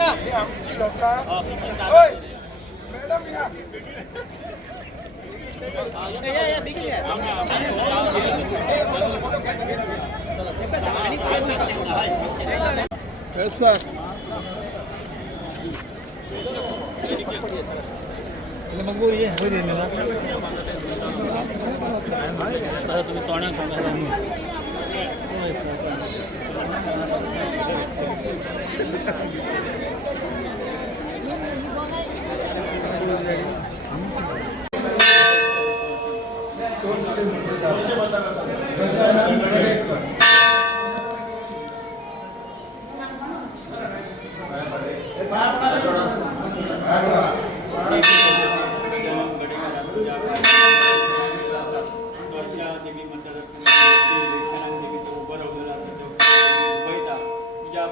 आमची लोक होय मॅडम या सर मग ये तुम्ही तोंडात सांगा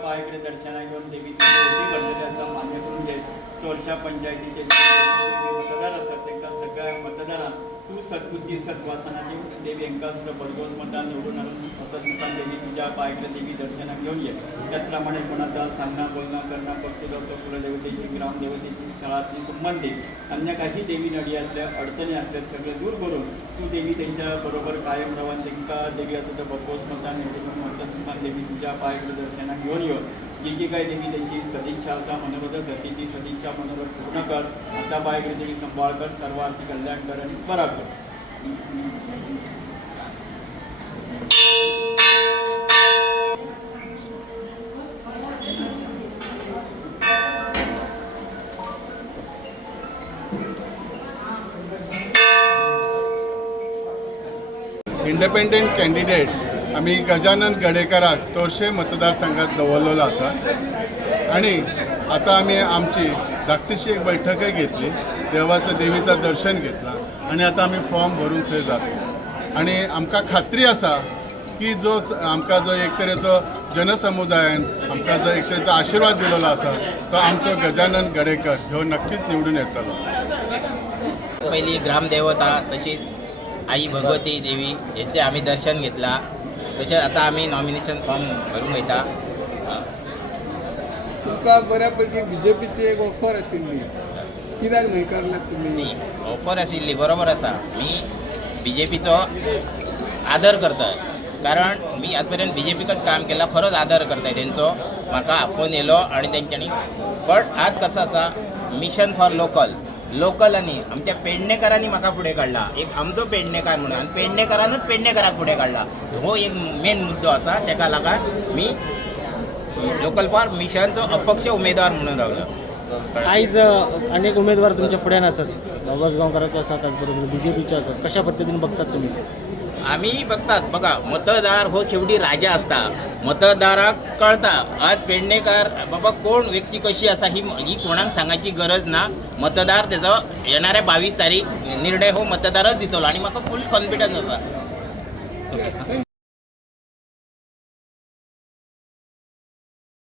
पायकडे दर्शना घेऊन देवी भरलेले असं मान्य करून घे चोरशा पंचायतीचे मतदार असतात त्यांना सगळ्या मतदारांना तू सद्बुद्धी सद्वासना देऊन देवी एका सुद्धा भरघोस मतान निवडून आणून असंच मतान देवी तुझ्या पायकडे देवी दर्शना घेऊन ये त्याचप्रमाणे कोणाचा सांगणं बोलणं करणं भक्तिदत्त कुलदेवतेची ग्रामदेवतेची स्थळातली संबंधित अन्य काही देवी नडीयातल्या अडचणी असल्यात सगळे दूर करून तू देवी त्यांच्या बरोबर कायम राहून त्यांना देवी असं तर भरघोस मतान निवडून असंच मतान देवी तुझ्या पायकडे दर्शना घेऊन ये जी काही देवी त्यांची सदिच्छा असा मनोरथ असते ती सदिच्छा मनोरथ पूर्ण कर आता पायकडे देवी सांभाळ कर सर्व आर्थिक कल्याण कर आणि बरा कर इंडिपेंडेंट कॅन्डिडेट आम्ही गजानन गडेकराक तोरशे मतदारसंघात दवरलेलो आसा आणि आता आम्ही आमची धाकटीशी एक बैठकय घेतली देवीचं दर्शन घेतला आणि आता आम्ही फॉर्म भरून थंय जातो आणि आमकां खात्री आसा की जो आमकां जो एक तरेचो जनसमुदायान आमकां जो एक तरेचो आशिर्वाद दिलेलो आसा तो आमचो गजानन गडेकर ह्यो नक्कीच निवडून येतलो। पहिली ग्रामदेवता तशीच आई भगवती देवी याचे आम्ही दर्शन घेतला तसेच आता आम्ही नॉमिनेशन फॉर्म भरूंक वयता। तुमकां बऱ्यापैकी बीजेपीची एक ऑफर आशिल्ली कित्याक न्हय करल्यात तुमी? ऑफर आशिल्ली बरोबर आसा मी बीजेपीचो आदर करता कारण मी आजपर्यंत बीजेपीकच काम केला खरोच आदर करता तेंचो म्हाका फोन येयलो आणि तेंच्यांनी बट आज कसं आसा मिशन फॉर लोकलांनी आमच्या पेडणेकारांनी म्हाका फुडें काडला एक आमचो पेडणेकार म्हणून आनी पेडणेकारानूच पेडणेकाराक फुडें काडला हो एक मेन मुद्दो आसा तेका लागून मी लोकल फॉर मिशनचो अपक्ष उमेदवार म्हणून रावला। आयज अनेक उमेदवार तुमच्या फुड्यान आसात बाबसगांवकाराचे आसात त्याच बरोबर बीजेपीचे आसात कशा पद्धतीने बघतात तुम्ही? आम्ही बघतात बघा मतदार हो शेवटी राजा असता मतदाराक कळता आज पेडणेकार बाबा कोण व्यक्ती कशी असा ही कोणाक सांगायची गरज ना मतदार त्याचो येणाऱ्या 22 तारीख निर्णय हो मतदारच दितलो आणि म्हाका फुल कॉन्फिडन्स आसा।